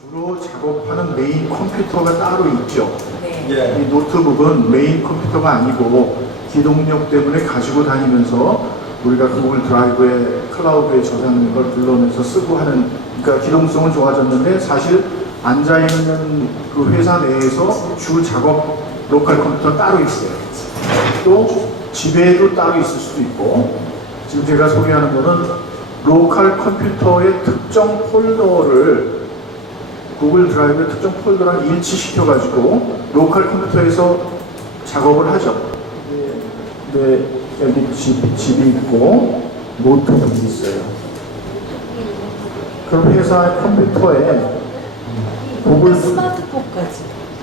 주로 작업하는 메인 컴퓨터가 따로 있죠. 네. 이 노트북은 메인 컴퓨터가 아니고 기동력 때문에 가지고 다니면서 우리가 구글 드라이브에 클라우드에 저장하는 걸 불러내서 쓰고 하는, 그러니까 기동성은 좋아졌는데 사실 앉아있는 그 회사 내에서 주 작업 로컬 컴퓨터 따로 있어요. 또 집에도 따로 있을 수도 있고, 지금 제가 소개하는 거는 로컬 컴퓨터의 특정 폴더를 구글 드라이브의 특정 폴더랑 일치시켜가지고 로컬 컴퓨터에서 작업을 하죠. 네, 여기 집이 있고 노트북이 있어요. 그럼 회사의 컴퓨터에 구글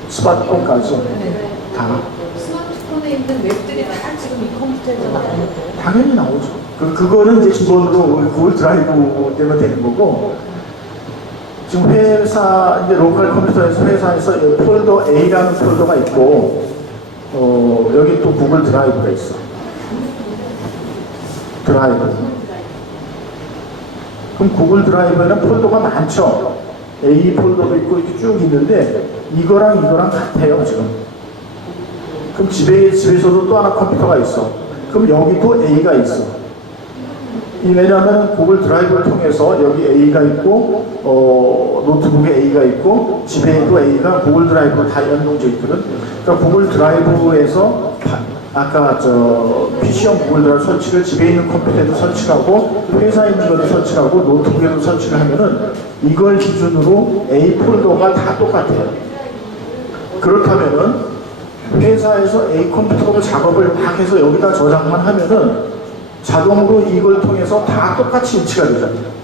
스마트폰까지 네. 다 스마트폰에 있는 웹들이 다 지금 이 컴퓨터에서 나오는 거예요? 당연히 나오죠. 그거는 이제 기본으로 구글 드라이브 때문에 되는 거고, 지금 회사, 이제 로컬 컴퓨터에서 회사에서 폴더 A라는 폴더가 있고, 여기 또 구글 드라이브가 있어. 드라이브. 그럼 구글 드라이브에는 폴더가 많죠. A 폴더도 있고 이렇게 쭉 있는데, 이거랑 같아요, 지금. 그럼 집에서도 또 하나 컴퓨터가 있어. 그럼 여기도 A가 있어. 왜냐하면 구글 드라이브를 통해서 여기 A가 있고 노트북에 A가 있고 집에도 A가 구글 드라이브로 다 연동되어 있거든. 그러니까 구글 드라이브에서 아까 PC용 구글 드라이브 설치를 집에 있는 컴퓨터에도 설치하고 회사에 있는 것도 설치하고 노트북에도 설치를 하면은 이걸 기준으로 A 폴더가 다 똑같아요. 그렇다면은 회사에서 A 컴퓨터로 작업을 막 해서 여기다 저장만 하면은 자동으로 이걸 통해서 다 똑같이 일치가 되잖아요.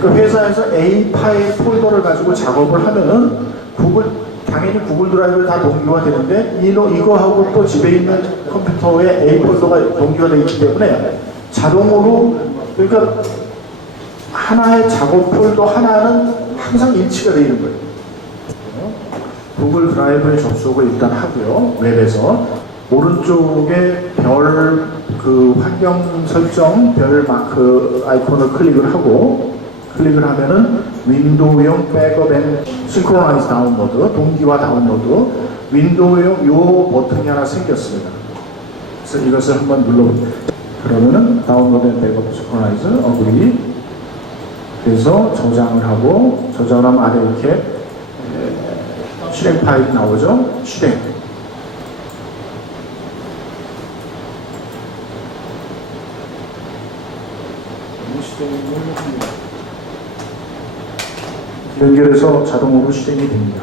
그 회사에서 A 파일 폴더를 가지고 작업을 하면은 당연히 구글 드라이브에 다 동기화 되는데 이거하고 또 집에 있는 컴퓨터에 A 폴더가 동기화 되어 있기 때문에 자동으로, 그러니까 하나의 작업 폴더 하나는 항상 일치가 되어 있는 거예요. 구글 드라이브에 접속을 일단 하고요. 웹에서 오른쪽에 별 환경 설정 별 마크 아이콘을 클릭을 하면은 윈도우용 백업 앤 싱크로나이즈 다운로드, 동기화 다운로드, 윈도우용 요 버튼이 하나 생겼습니다. 그래서 이것을 한번 눌러보세요. 그러면은 다운로드 앤 백업 싱크로나이즈 어그리. 그래서 저장을 하면 아래 이렇게 실행 파일이 나오죠. 실행. 연결해서 자동으로 실행이 됩니다.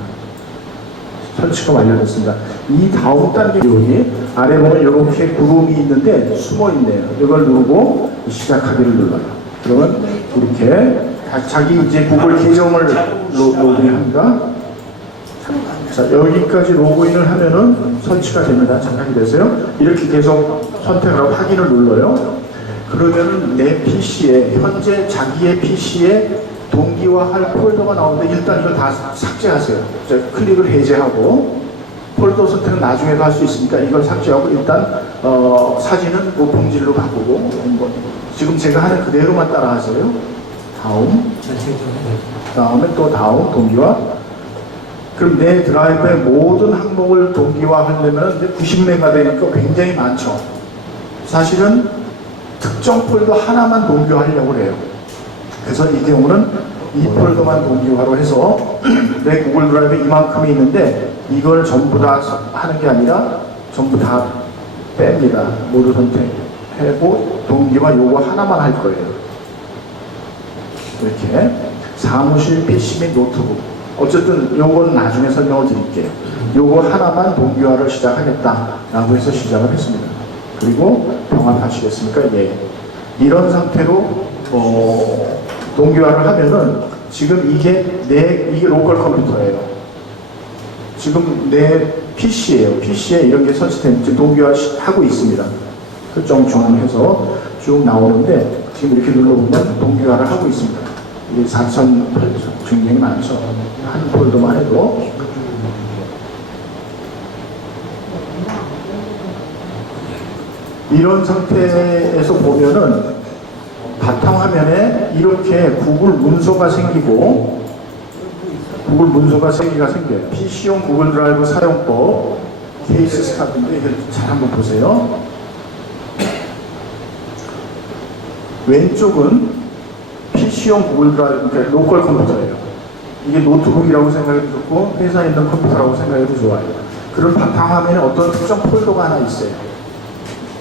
설치가 완료됐습니다. 이 다음 단계 여기 아래 보면 이렇게 구름이 있는데 숨어 있네요. 이걸 누르고 시작하기를 눌러요. 그러면 이렇게 자기 이제 구글 계정을 로그인합니다. 자, 여기까지 로그인을 하면은 설치가 됩니다. 잠깐 기다리세요. 이렇게 계속 선택을 하고 확인을 눌러요. 그러면은 내 PC에, 현재 자기의 PC에 동기화할 폴더가 나오는데 일단 이걸 다 삭제하세요. 클릭을 해제하고 폴더 선택은 나중에도 할 수 있으니까 이걸 삭제하고 일단 사진은 무풍질로 바꾸고, 지금 제가 하는 그대로만 따라하세요. 다음에 또 다음 동기화. 그럼 내 드라이브의 모든 항목을 동기화하려면 90메가 되니까 굉장히 많죠. 사실은 특정 폴더 하나만 동기화하려고 해요. 그래서 이 경우는 이 폴더만 동기화로 해서 내 구글 드라이브 이만큼이 있는데 이걸 전부 다 하는 게 아니라 전부 다 뺍니다. 모두 선택하고 동기화 요거 하나만 할 거예요. 이렇게 사무실 PC 및 노트북, 어쨌든 요건 나중에 설명을 드릴게요. 요거 하나만 동기화를 시작하겠다라고 해서 시작을 했습니다. 그리고 병합하시겠습니까? 예. 이런 상태로 동기화를 하면은 지금 이게 로컬 컴퓨터예요. 지금 내 PC예요. PC에 이런 게 설치된 동기화하고 있습니다. 설정 중해서 쭉 나오는데 지금 이렇게 눌러보면 동기화를 하고 있습니다. 이게 4,000 굉장히 많죠. 한 폴더만 해도. 이런 상태에서 보면은 바탕화면에 이렇게 구글 문서가 생기고 구글 문서가 3개가 생겨요. PC용 구글 드라이브 사용법 케이스 스타트인데 이걸 잘 한번 보세요. 왼쪽은 PC용 구글 드라이브, 그러니까 로컬 컴퓨터예요. 이게 노트북이라고 생각해도 좋고 회사에 있는 컴퓨터라고 생각해도 좋아요. 그럼 바탕화면에 어떤 특정 폴더가 하나 있어요.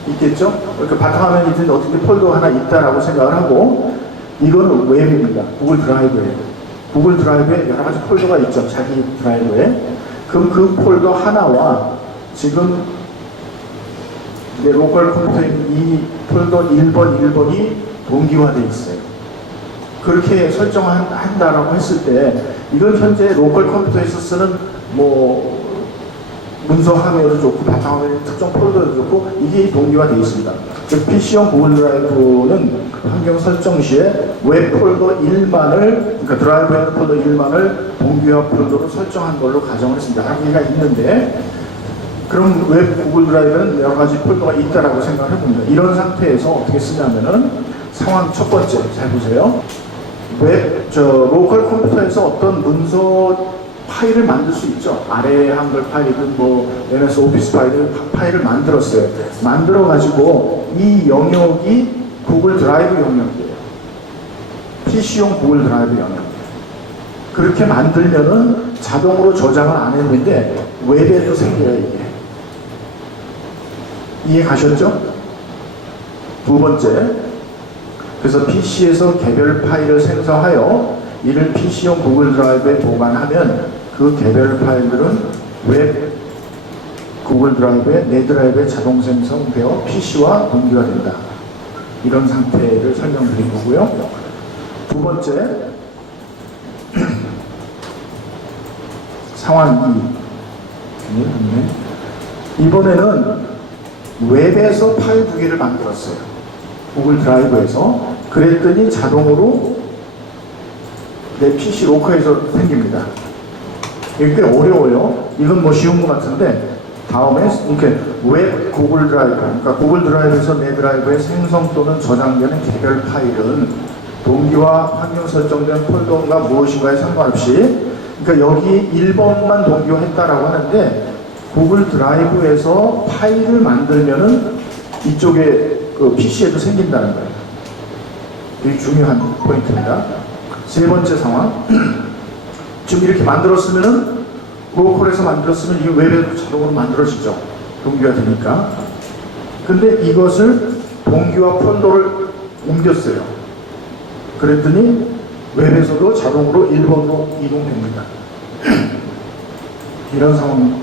있겠죠? 그러니까 바탕화면에 있는 어떻게 폴더가 하나 있다라고 생각을 하고, 이건 웹입니다. 구글 드라이브예요. 구글 드라이브에 여러 가지 폴더가 있죠. 자기 드라이브에. 그럼 그 폴더 하나와 지금 내 로컬 컴퓨터인 이 폴더 1번, 1번이 동기화되어 있어요. 그렇게 설정한다라고 했을 때, 이건 현재 로컬 컴퓨터에서 쓰는 뭐 문서 하면도 좋고 바탕화면에 특정 폴더도 좋고 이게 동기화되어 있습니다. PC용 구글 드라이브는 환경 설정 시에 웹 폴더 1만을, 그러니까 드라이브에 있는 폴더 1만을 동기화 폴더로 설정한 걸로 가정을 했습니다. 한계가 있는데, 그럼 웹 구글 드라이브는 여러 가지 폴더가 있다라고 생각을 해봅니다. 이런 상태에서 어떻게 쓰냐면은 상황 첫 번째 잘 보세요. 로컬 컴퓨터에서 어떤 문서 파일을 만들 수 있죠. 아래 한글 파일이든 뭐 MS 오피스 파일을 만들었어요. 만들어가지고 이 영역이 구글 드라이브 영역이에요. PC용 구글 드라이브 영역. 그렇게 만들면은 자동으로 저장을 안 했는데 웹에도 생겨요, 이게. 이해 가셨죠? 두 번째. 그래서 PC에서 개별 파일을 생성하여 이를 PC용 구글 드라이브에 보관하면 그 개별 파일들은 웹 구글 드라이브에 내 드라이브에 자동 생성되어 PC와 동기화 된다. 이런 상태를 설명드린 거고요. 두 번째, 상황 2. 이번에는 웹에서 파일 2개를 만들었어요. 구글 드라이브에서. 그랬더니 자동으로 내 PC 로커에서 생깁니다. 이게 꽤 어려워요. 이건 뭐 쉬운 것 같은데, 다음에 이렇게 웹 구글 드라이브, 그러니까 구글 드라이브에서 내 드라이브에 생성 또는 저장되는 개별 파일은 동기화 환경 설정된 폴더가 무엇인가에 상관없이, 그러니까 여기 1번만 동기화했다라고 하는데, 구글 드라이브에서 파일을 만들면은 이쪽에 그 PC에도 생긴다는 거예요. 이게 중요한 포인트입니다. 세 번째 상황. 지금 이렇게 만들었으면은, 로컬에서 만들었으면 이게 웹에도 자동으로 만들어지죠. 동기화 되니까. 근데 이것을 동기화 폴더를 옮겼어요. 그랬더니 웹에서도 자동으로 1번으로 이동됩니다. 이런 상황으로,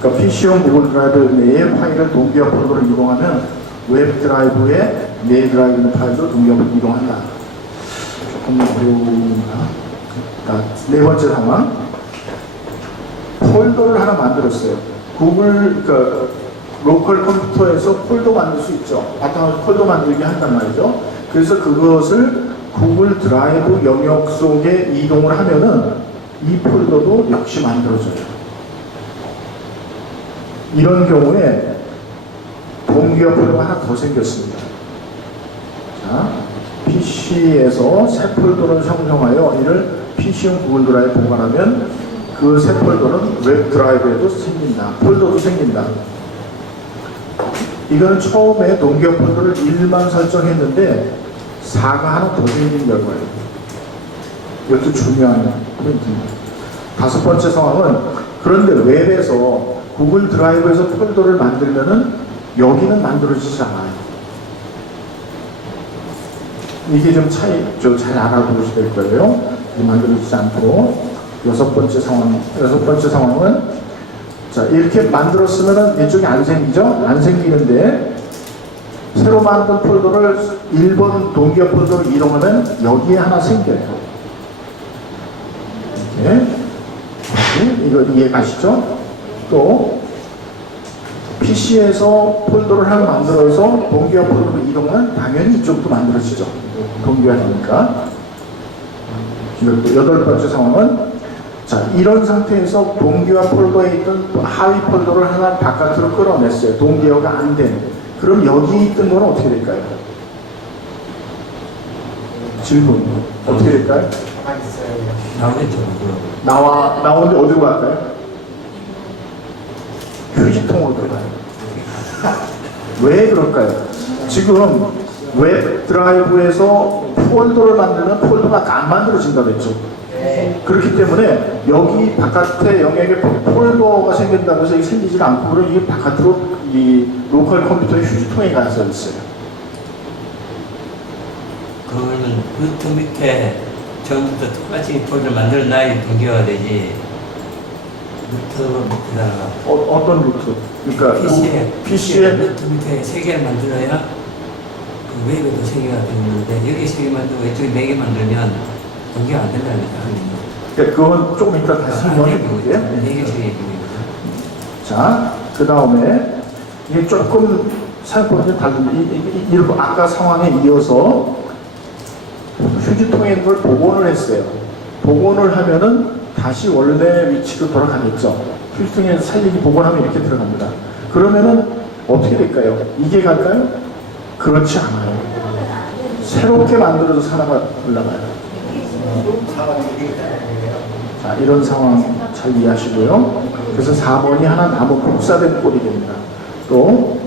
그러니까 PC용 구글 드라이브 내의 파일을 동기화 폴더로 이동하면 웹 드라이브에 내 드라이브 파일도 동기화 이동한다. 조금 어려운가? 네 번째 상황. 폴더를 하나 만들었어요. 구글, 그러니까 로컬 컴퓨터에서 폴더 만들 수 있죠. 바탕화면에 폴더 만들기 한단 말이죠. 그래서 그것을 구글 드라이브 영역 속에 이동을 하면은 이 폴더도 역시 만들어져요. 이런 경우에 동기화 폴더가 하나 더 생겼습니다. 자, PC에서 새 폴더를 형성하여 이를 PC용 구글 드라이브 보관하면 그 새 폴더는 웹 드라이브에도 생긴다. 폴더도 생긴다. 이거는 처음에 동기화 폴더를 1만 설정했는데 4가 하나 더 생긴 결과예요. 이것도 중요한 포인트입니다. 다섯 번째 상황은, 그런데 웹에서 구글 드라이브에서 폴더를 만들면은 여기는 만들어지지 않아요. 이게 좀 차이, 잘 알아보셔야 될 거예요. 만들어지지 않도록. 여섯 번째 상황은, 자, 이렇게 만들었으면은 이쪽이 안 생기죠? 안 생기는데, 새로 만든 폴더를 1번 동기화 폴더로 이동하면 여기에 하나 생겨요. 이렇게. 이거 이해 가시죠? 또, PC에서 폴더를 하나 만들어서 동기화 폴더로 이동하면 당연히 이쪽도 만들어지죠. 동기화되니까. 여덟 번째 상황은, 자, 이런 상태에서 동기화 폴더에 있던 하위 폴더를 하나 바깥으로 끌어냈어요. 동기화가 안 되는. 그럼 여기 있던 건 어떻게 될까요? 질문. 어떻게 될까요? 나오겠죠. 나오는데 어디로 갈까요? 휴지통으로 들어가요. 왜 그럴까요? 지금 웹 드라이브에서 폴더를 만들면 폴더가 안 만들어진다고 했죠. 그렇기 때문에 여기 바깥에 영역에 폴더가 생긴다고 해서 이게 생기질 않고 그럼 이게 바깥으로 이 로컬 컴퓨터의 휴지통에 가서 있어요. 그거는 루트 밑에 처음부터 똑같이 폴더를 만들어 놔야 동기화가 되지. 루트 밑에다가 어떤 루트? 그러니까 PC에 루트 밑에 3개를 만들어야 그 웹에도 3개가 되는데 여기 3개 만들고 이쪽에 4개 만들면 동기화 안 된다니까. 그건 조금 이따 다시 설명해 드릴게요. 4개, 3개. 자, 그 다음에 이게 조금 생각보다 다른데 이렇게 아까 상황에 이어서 휴지통에 있는 걸 복원을 했어요. 복원을 하면은 다시 원래 위치로 돌아가겠죠. 휴지통에 살리기 복원하면 이렇게 들어갑니다. 그러면은 어떻게 될까요? 이게 갈까요? 그렇지 않아요. 새롭게 만들어서 하나가 올라가요. 자, 이런 상황 잘 이해하시고요. 그래서 4번이 하나 남은 복사된 꼴이 됩니다. 또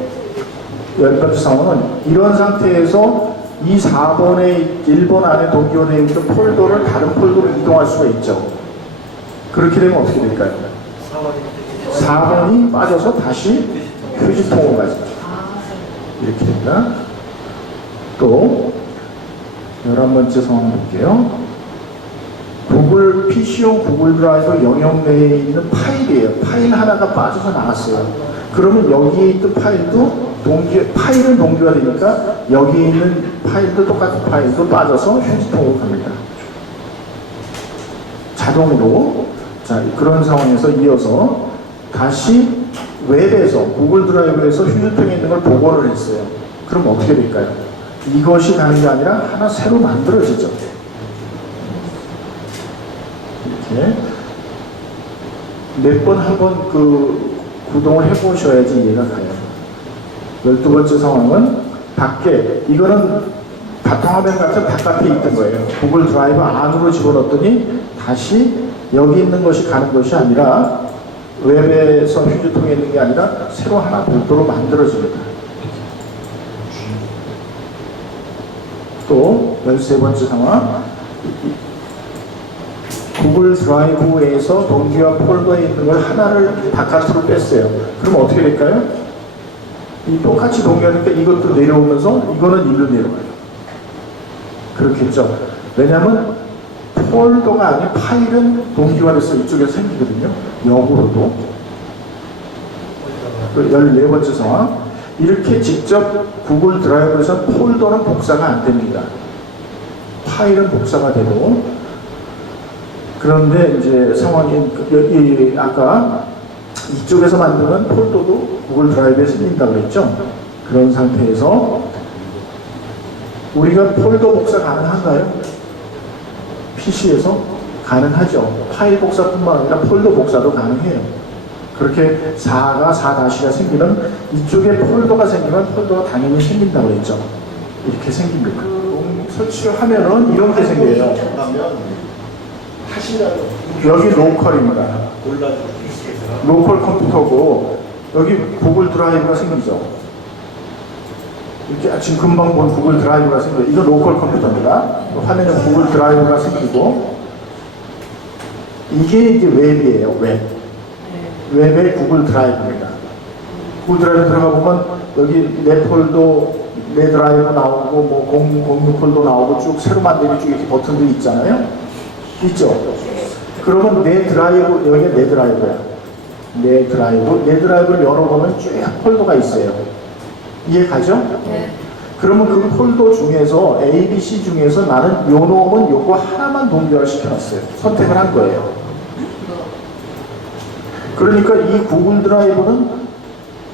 10번째 상황은 이런 상태에서 이 4번의 1번 안에 동기화되어 있는 폴더를 다른 폴더로 이동할 수가 있죠. 그렇게 되면 어떻게 될까요? 4번이 빠져서 다시 휴지통으로 가죠. 이렇게 됩니다. 또 11번째 상황 볼게요. 구글 PC용 구글 드라이브 영역 내에 있는 파일이에요. 파일 하나가 빠져서 나갔어요. 그러면 여기에 있는 파일도 파일은 동기화되니까 여기 있는 파일도 똑같은 파일도 빠져서 휴지통으로 갑니다. 자동으로. 자, 그런 상황에서 이어서 다시 웹에서 구글 드라이브에서 휴지통에 있는 걸 복원을 했어요. 그럼 어떻게 될까요? 이것이 가는 게 아니라 하나 새로 만들어지죠. 이렇게 몇 번 한 번 그 구동을 해보셔야지 이해가 가요. 12번째 상황은 밖에, 이거는 바탕화면 같은 바깥에 있던 거예요. 구글 드라이브 안으로 집어넣었더니 다시 여기 있는 것이 가는 것이 아니라 웹에서 휴지통에 있는 게 아니라 새로 하나 별도로 만들어집니다. 또 13번째 상황, 구글 드라이브에서 동기화 폴더에 있는 걸 하나를 바깥으로 뺐어요. 그럼 어떻게 될까요? 이 똑같이 동기화니까 이것도 내려오면서 이거는 일로 내려가요. 그렇겠죠. 왜냐하면 폴더가 아닌 파일은 동기화돼서 이쪽에서 생기거든요. 역으로도. 14번째 상황. 이렇게 직접 구글 드라이브에서 폴더는 복사가 안 됩니다. 파일은 복사가 되고. 그런데 이제 상황이 아까 이쪽에서 만드는 폴더도 구글 드라이브에 생긴다고 했죠. 그런 상태에서 우리가 폴더 복사 가능한가요? PC에서 가능하죠. 파일 복사뿐만 아니라 폴더 복사도 가능해요. 그렇게 4가 4-가 생기면 이쪽에 폴더가 생기면 폴더가 당연히 생긴다고 했죠. 이렇게 생깁니다. 설치를 하면은 이렇게 생겨요. 여기 로컬입니다. 로컬 컴퓨터고 여기 구글 드라이브가 생기죠. 이렇게 지금 금방 본 구글 드라이브가 생겨요. 이거 로컬 컴퓨터입니다. 화면에 구글 드라이브가 생기고 이게 이제 웹이에요. 웹의 구글 드라이브입니다. 구글 드라이브 들어가 보면 여기 내 폴더, 내 드라이브 나오고 뭐 공유 폴더 나오고 쭉 새로 만들기 쭉 이렇게 버튼들이 있잖아요. 있죠. 그러면 내 드라이브, 여기가 내 드라이브야. 내 드라이브를 열어보면 쭉 폴더가 있어요. 이해 가죠? 네. 그러면 그 폴더 중에서 A, B, C 중에서 나는 요 놈은 요거 하나만 동기화를 시켜놨어요. 선택을 한 거예요. 그러니까 이 구글 드라이브는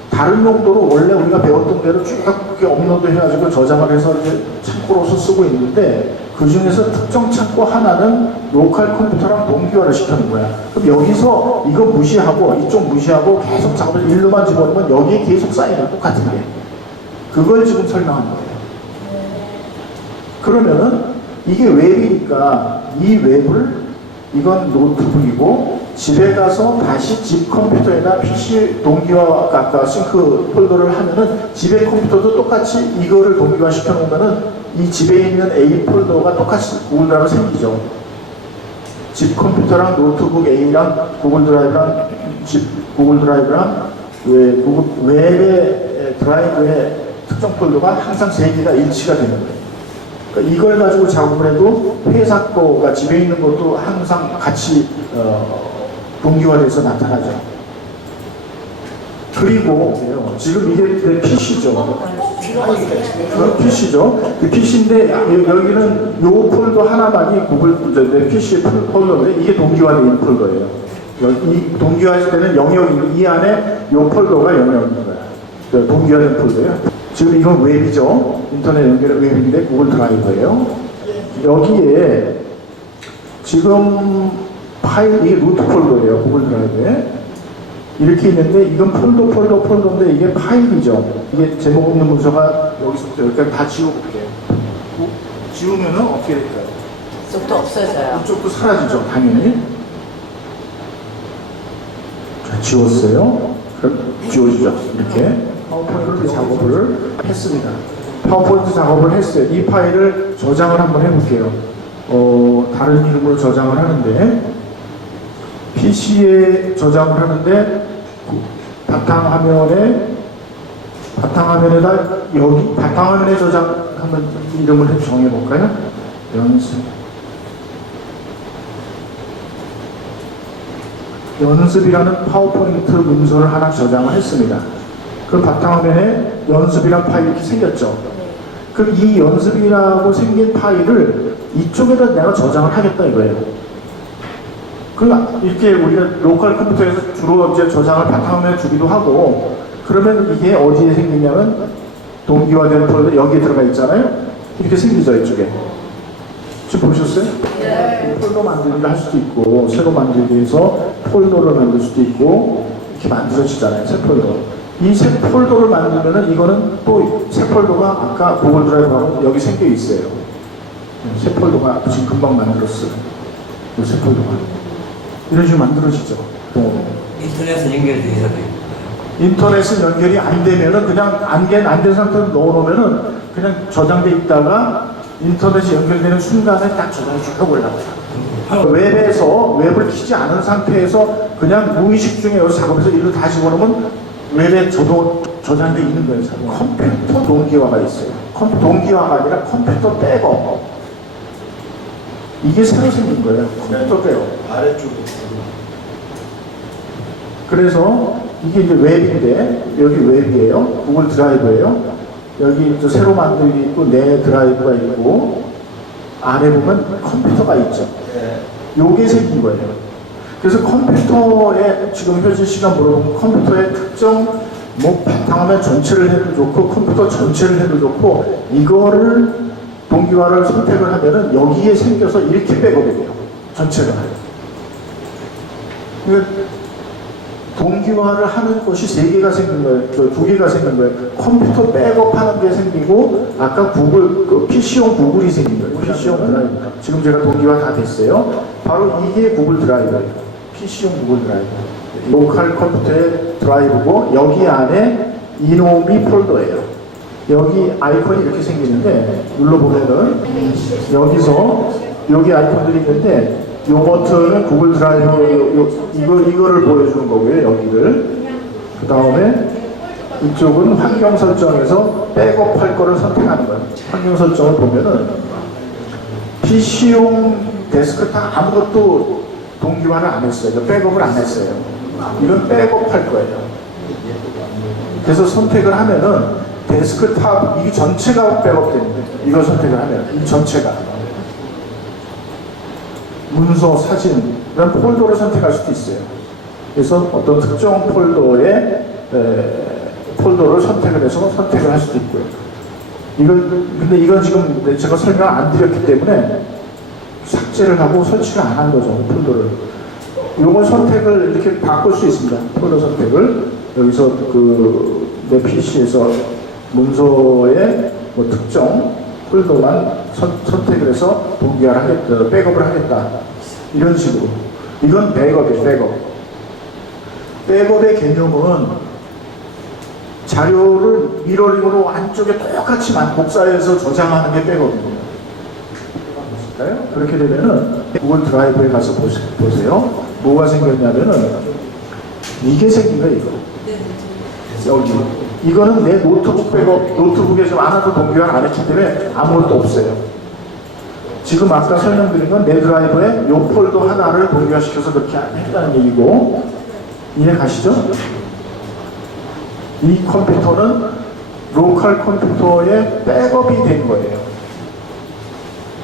다른 용도로 원래 우리가 배웠던 대로 쭉 업로드 해가지고 저장을 해서 이제 창고로서 쓰고 있는데 그 중에서 특정 창고 하나는 로컬 컴퓨터랑 동기화를 시키는 거야. 그럼 여기서 이거 무시하고 이쪽 무시하고 계속 작업을 일로만 집어넣으면 여기에 계속 쌓이는 똑같은 게. 그걸 지금 설명한 거예요. 그러면은 이게 웹이니까 이 웹을 이건 노트북이고 집에 가서 다시 집 컴퓨터에다 PC 동기화 아까 싱크 폴더를 하면은 집에 컴퓨터도 똑같이 이거를 동기화 시켜 놓으면은 이 집에 있는 A 폴더가 똑같이 구글 드라이브 생기죠. 집 컴퓨터랑 노트북 A랑 구글 드라이브랑 집 구글 드라이브랑 웹의 드라이브의 특정 폴더가 항상 세 개가 일치가 되는 거예요. 그러니까 이걸 가지고 작업을 해도 회사 거가 집에 있는 것도 항상 같이 동기화돼서 나타나죠. 그리고 지금 이게 내 PC죠. PC죠. 그 PC인데 여기는 요 폴더 하나만이 구글 내 PC 폴더인데 이게 동기화된 폴더예요. 이 동기화할 때는 영역이 이 안에 요 폴더가 영역인 거야. 동기화된 폴더예요. 지금 이건 웹이죠. 인터넷 연결 웹인데 구글 드라이브예요. 여기에 지금 파일 이게 루트 폴더예요. 구글 드라이브에 이렇게 있는데 이건 폴더인데 이게 파일이죠. 이게 제목 없는 문서가 여기서부터 여기까지 다 지워볼게요. 지우면은 어떻게 될까요? 이쪽도 없어져요. 이쪽도 사라지죠. 당연히. 자, 지웠어요. 그럼 지워지죠. 이렇게 파워포인트 작업을 했습니다. 파워포인트 작업을 했어요. 이 파일을 저장을 한번 해볼게요. 다른 이름으로 저장을 하는데 PC에 저장을 하는데 바탕화면에다 여기 바탕화면에 저장하면 이름을 정해볼까요? 연습이라는 파워포인트 문서를 하나 저장을 했습니다. 그 바탕화면에 연습이란 파일이 이렇게 생겼죠. 그럼 이 연습이라고 생긴 파일을 이쪽에다 내가 저장을 하겠다 이거예요. 이렇게 우리가 로컬 컴퓨터에서 주로 이제 저장을 바탕화면에 주기도 하고, 그러면 이게 어디에 생기냐면 동기화된 폴더 여기에 들어가 있잖아요. 이렇게 생기죠, 이쪽에. 지금 보셨어요? 네. 폴더 만들기를 할 수도 있고, 새로 만들기 위해서 폴더를 만들 수도 있고, 이렇게 만들어지잖아요, 새 폴더. 이 새 폴더를 만들면은 이거는 또 새 폴더가 아까 구글 드라이브하고 여기 생겨 있어요. 새 폴더가 지금 금방 만들었어요. 이 새 폴더가. 이런 식으로 만들어지죠. 인터넷은 연결되어 있어야 돼요. 인터넷은 연결이 안 되면은 그냥 안 된 상태로 넣어놓으면은 그냥 저장돼 있다가 인터넷이 연결되는 순간에 딱 저장이 쭉 올라가요. 웹에서 웹을 키지 않은 상태에서 그냥 무의식 중에 여기서 작업해서 이걸 다 집어넣으면 웹에 저장돼 있는 거예요. 컴퓨터 동기화가 있어요. 컴퓨터 동기화가 아니라 컴퓨터 백업. 이게 새로 생긴 거예요. 컴퓨터 백업. 아래쪽에 그래서 이게 이제 웹인데 여기 웹이에요. 구글 드라이브예요. 여기 또 새로 만들기 있고 내 드라이브가 있고 안에 보면 컴퓨터가 있죠. 요게 생긴 거예요. 그래서 컴퓨터에 지금 효진 씨가 물어보면 컴퓨터의 특정 뭐 바탕화면 전체를 해도 좋고 컴퓨터 전체를 해도 좋고 이거를 동기화를 선택을 하면은 여기에 생겨서 이렇게 백업이 돼요. 전체가. 그러니까 동기화를 하는 것이 세 개가 생긴 거예요. 두 개가 생긴 거예요. 컴퓨터 백업하는 게 생기고 아까 구글 PC용 구글이 생긴 거예요. PC용 드라이브. 지금 제가 동기화 다 됐어요. 바로 이게 구글 드라이브예요. PC용 구글 드라이브. 로컬 컴퓨터의 드라이브고 여기 안에 이놈이 폴더예요. 여기 아이콘이 이렇게 생기는데 눌러보면은 여기서 여기 아이콘들이 있는데 요 버튼은 구글 드라이브 이거를 보여주는 거고요. 여기를 그 다음에 이쪽은 환경 설정에서 백업할 거를 선택하는 거예요. 환경 설정을 보면은 PC용 데스크탑 아무것도 동기화를 안 했어요. 백업을 안 했어요. 이건 백업할 거예요. 그래서 선택을 하면은 데스크탑 이 전체가 백업되는데 이걸 선택을 하면 이 전체가 문서, 사진 이런 폴더를 선택할 수도 있어요. 그래서 어떤 특정 폴더의 폴더를 선택을 해서 선택을 할 수도 있고요. 근데 이건 지금 제가 설명 안 드렸기 때문에 삭제를 하고 설치를 안 한 거죠. 폴더를. 요걸 선택을 이렇게 바꿀 수 있습니다. 폴더 선택을 여기서 내 PC에서 문서의 뭐 특정 폴더만 선택을 해서 동기화를 하겠다, 백업을 하겠다. 이런 식으로. 이건 백업이에요, 백업. 백업의 개념은 자료를 미러링으로 안쪽에 똑같이 복사해서 저장하는 게 백업입니다. 그렇게 되면은 구글 드라이브에 가서 보세요. 뭐가 생겼냐면은 이게 생긴 거예요, 이거. 여기. 이거는 내 노트북 백업, 노트북에 지금 하나도 동기화 안 했기 때문에 아무것도 없어요. 지금 아까 설명드린 건 내 드라이브에 요 폴더 하나를 동기화시켜서 그렇게 했다는 얘기고, 이해 가시죠? 이 컴퓨터는 로컬 컴퓨터의 백업이 된 거예요.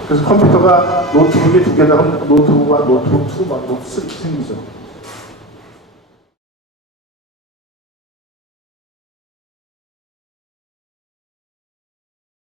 그래서 컴퓨터가 노트북에 두 개다 하면 노트북과 노트북 2, 노트북 3 생기죠.